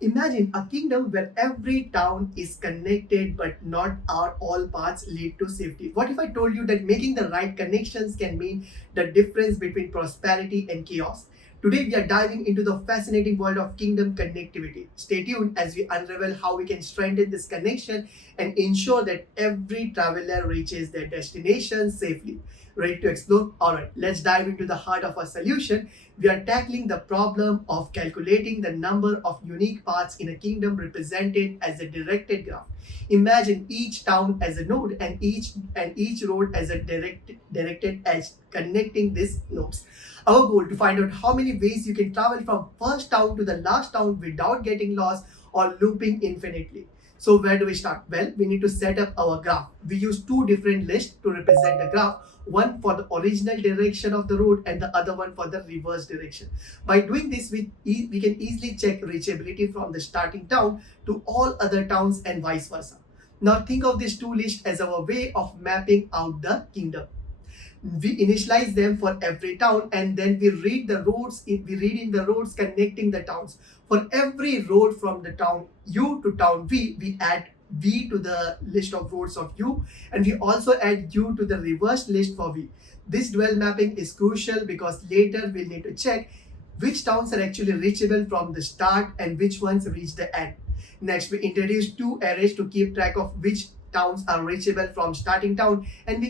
Imagine a kingdom where every town is connected but not all paths lead to safety. What if I told you that making the right connections can mean the difference between prosperity and chaos? Today we are diving into the fascinating world of kingdom connectivity. Stay tuned as we unravel how we can strengthen this connection and ensure that every traveler reaches their destination safely. Ready to explore? Alright, let's dive into the heart of our solution. We are tackling the problem of calculating the number of unique paths in a kingdom represented as a directed graph. Imagine each town as a node and each road as a directed edge connecting these nodes. Our goal to find out how many ways you can travel from first town to the last town without getting lost or looping infinitely. So where do we start? Well, we need to set up our graph. We use two different lists to represent the graph, one for the original direction of the road and the other one for the reverse direction. By doing this, we can easily check reachability from the starting town to all other towns and vice versa. Now think of these two lists as our way of mapping out the kingdom. We initialize them for every town and then we read in the roads connecting the towns. For every road from the town u to town v, we add v to the list of roads of u, and we also add u to the reverse list for v. This dual mapping is crucial because later we'll need to check which towns are actually reachable from the start and which ones reach the end. Next, we introduce two arrays to keep track of which towns are reachable from starting town and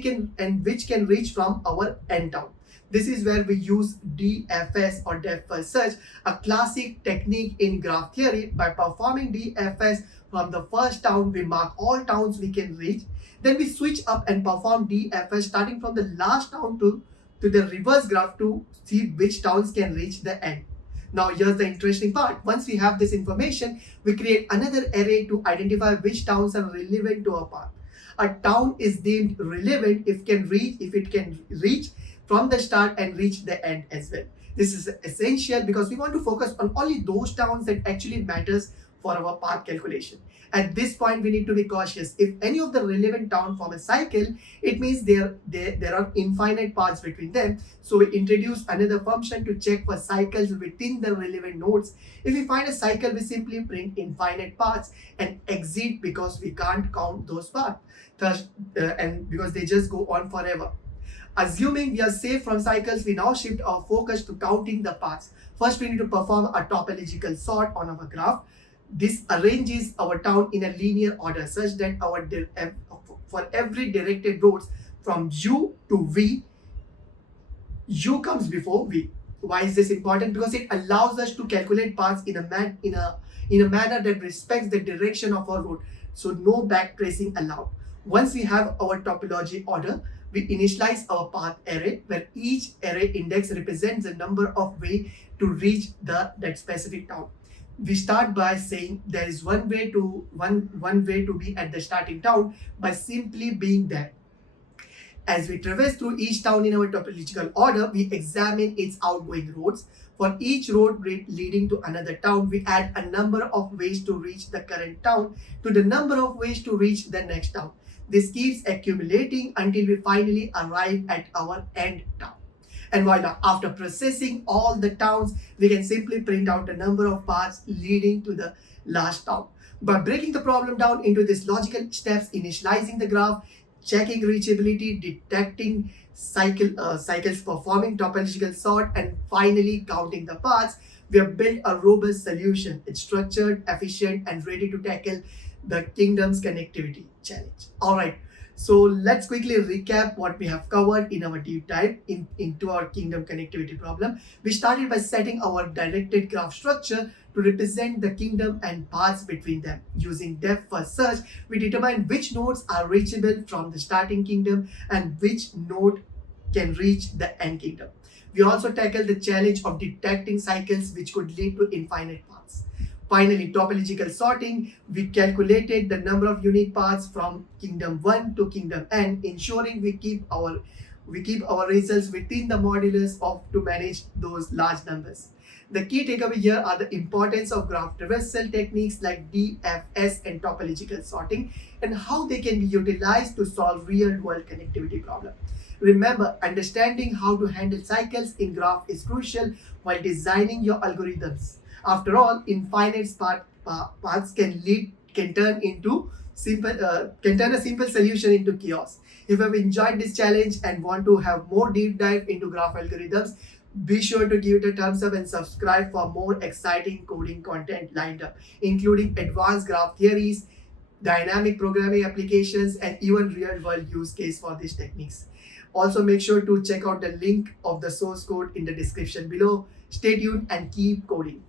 which can reach from our end town. This is where we use DFS or depth first search, a classic technique in graph theory. By performing DFS from the first town, we mark all towns we can reach. Then we switch up and perform DFS starting from the last town to the reverse graph to see which towns can reach the end. Now here's the interesting part. Once we have this information, we create another array to identify which towns are relevant to our path. A town is deemed relevant if it can reach from the start and reach the end as well. This is essential because we want to focus on only those towns that actually matters for our path calculation. At this point, we need to be cautious. If any of the relevant town form a cycle, it means there are infinite paths between them. So we introduce another function to check for cycles within the relevant nodes. If we find a cycle, we simply print infinite paths and exit because we can't count those paths. And because they just go on forever. Assuming we are safe from cycles, we now shift our focus to counting the paths. First, we need to perform a topological sort on our graph. This arranges our town in a linear order such that for every directed roads from U to V, U comes before V. Why is this important? Because it allows us to calculate paths in a manner that respects the direction of our road. So no backtracing allowed. Once we have our topology order, we initialize our path array where each array index represents the number of way to reach that specific town. We start by saying there is one way to be at the starting town by simply being there. As we traverse through each town in our topological order, we examine its outgoing roads. For each road leading to another town, we add a number of ways to reach the current town to the number of ways to reach the next town. This keeps accumulating until we finally arrive at our end town. And voila, after processing all the towns, we can simply print out the number of paths leading to the last town. By breaking the problem down into these logical steps, initializing the graph, checking reachability, detecting cycles, performing topological sort, and finally counting the paths, we have built a robust solution. It's structured, efficient, and ready to tackle the kingdom's connectivity challenge. All right. So let's quickly recap what we have covered in our deep dive into our kingdom connectivity problem. We started by setting our directed graph structure to represent the kingdom and paths between them. Using depth first search, we determine which nodes are reachable from the starting kingdom and which node can reach the end kingdom. We also tackled the challenge of detecting cycles which could lead to infinite paths. Finally, topological sorting, we calculated the number of unique paths from kingdom 1 to kingdom n, ensuring we keep our results within the modulus of to manage those large numbers. The key takeaway here are the importance of graph traversal techniques like DFS and topological sorting and how they can be utilized to solve real-world connectivity problems. Remember, understanding how to handle cycles in graph is crucial while designing your algorithms. After all, infinite paths can turn a simple solution into chaos. If you have enjoyed this challenge and want to have more deep dive into graph algorithms, be sure to give it a thumbs up and subscribe for more exciting coding content lined up, including advanced graph theories, dynamic programming applications, and even real world use case for these techniques. Also, make sure to check out the link of the source code in the description below. Stay tuned and keep coding.